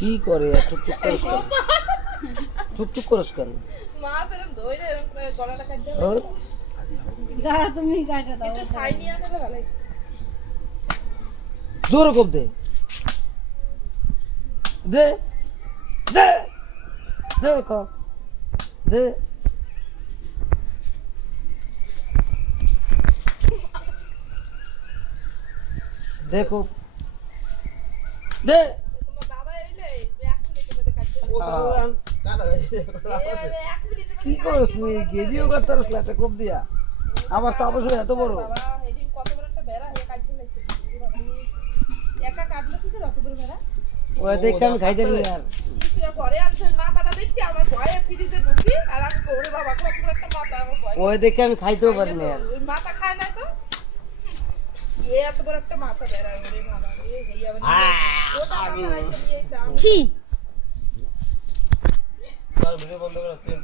কি করে টুকটুক করস কেন টুকটুক করস কেন মাছ এরকম ধরে এরকম গলাটা কাটতে ও গা তুমি কাটা দাও একটু ছাই নিয়ে আনলে ভালো হয়। জোর কোপ দে দে দে দে কোপ দে দেখো দে তোমার দাদা এলে 1 মিনিটের মধ্যে কাটতে কি করছ তুই গেজিও করতে পারছ একটা কোপ দিয়া আবার চাপস এত বড় বাবা এদিন কত বড় একটা বেড়া হয়ে কাটতে লাগছে একা কাটলো কি করে অত বড় বেড়া ওই দেখে আমি খাইতে নি আর কিছু ঘরে আছে মাথাটা দেখতে আমার ভয়ে ফ্রিজে ঢুকি আর আমি ওরে বাবা কত বড় একটা মাথা আমার ভয় ওই দেখে আমি খাইতেও পারি না আর ওই মাথা খায় না তো এত বড় একটা মাথা বেড়া ওরে বাবা এই আবার ওটা মাথা রাইতে নিয়ে এসে ছি ভিডিও বন্ধ করো তুই